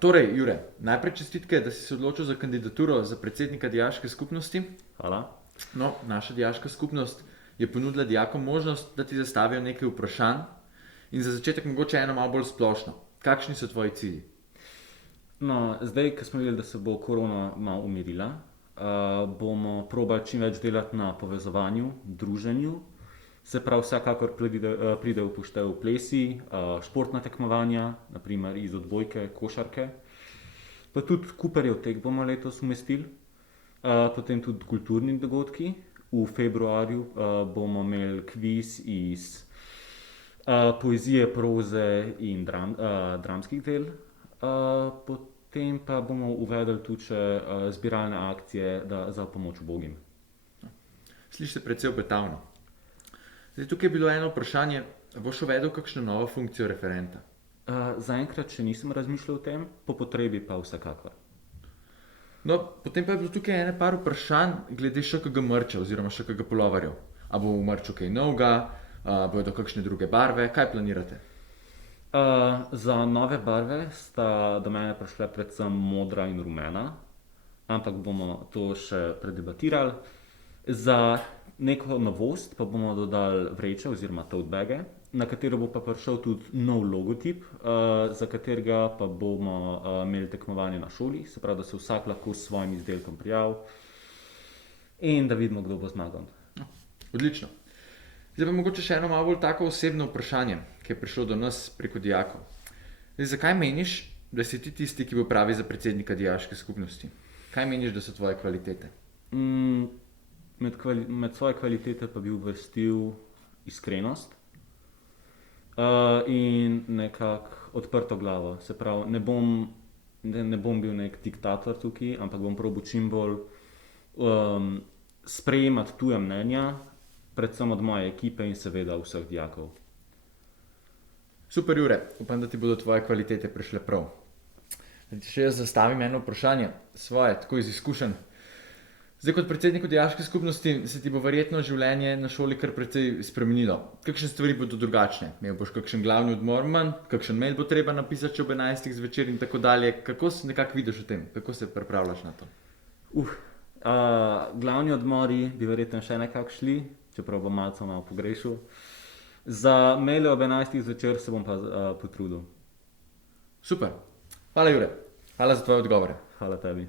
Torej, Jure, najprej čestitke, da si se odločil za kandidaturo za predsednika dijaške skupnosti. Hvala. No, naša dijaška skupnost je ponudila dijakom možnost, da ti zastavijo nekaj vprašanj in za začetek mogoče eno malo bolj splošno. Kakšni so tvoji cilji? No, zdaj, ko smo videli, da se bo korona malo umirila, bomo probali čim več delati na povezovanju, druženju. Se pravi, vsekakor pride v poštev plesi, športna tekmovanja, naprimer iz odbojke, košarke. Pa tudi Cooperjev tek bomo letos umestili, potem tudi kulturni dogodki. V februarju bomo imeli kviz iz poezije, proze in dramskih del. Potem pa bomo uvedli tudi še zbiralne akcije za pomoč ubogim. Sliši se precej obetavno. Zdaj, tukaj je bilo eno vprašanje, boš uvedel kakšno novo funkcijo referenta? Zaenkrat še nisem razmišljal o tem, po potrebi pa vsekakor. No, potem pa je bilo tukaj ene par vprašanj glede ŠKG mrča oziroma ŠKG puloverjev. A bo v mrču kaj novega, bodo kakšne druge barve, kaj planirate? Za nove barve sta do mene prišle predvsem modra in rumena, ampak bomo to še predebatirali. Za neko novost pa bomo dodali vreče oziroma tote bage, na katero bo pa prišel tudi nov logotip, za katerega pa bomo imeli tekmovanje na šoli, se pravi, da se vsak lahko s svojim izdelkom prijavi in da vidimo, kdo bo zmagal. Odlično. Zdaj pa mogoče še eno malo bolj tako osebno vprašanje, ki je prišlo do nas preko dijakov. Zdaj, zakaj meniš, da si ti tisti, ki bo pravi za predsednika dijaške skupnosti? Kaj meniš, da so tvoje kvalitete? Med svoje kvalitete pa bi uvrstil iskrenost in nekako odprto glavo. Se pravi, ne bom bil nek diktator tukaj, ampak bom probal čim bolj sprejemati tuja mnenja, predvsem od moje ekipe in seveda vseh dijakov. Super, Jure, upam, da ti bodo tvoje kvalitete prišle prav. Da ti še jaz zastavim eno vprašanje, svoje, tako iz izkušenj. Zdaj, kot predsedniku dijaške skupnosti se ti bo verjetno življenje na šoli kar precej spremenilo. Kakšne stvari bodo drugačne? Imel boš kakšen glavni odmor manj, kakšen mail bo treba napisati ob 11. zvečer in tako dalje. Kako se nekako vidiš o tem? Kako se pripravljaš na to? Glavni odmori bi verjetno še nekako šli, čeprav bom malce malo pogrešal. Za maile ob 11. zvečer se bom pa potrudil. Super. Hvala, Jure. Hvala za tvoje odgovore. Hvala tebi.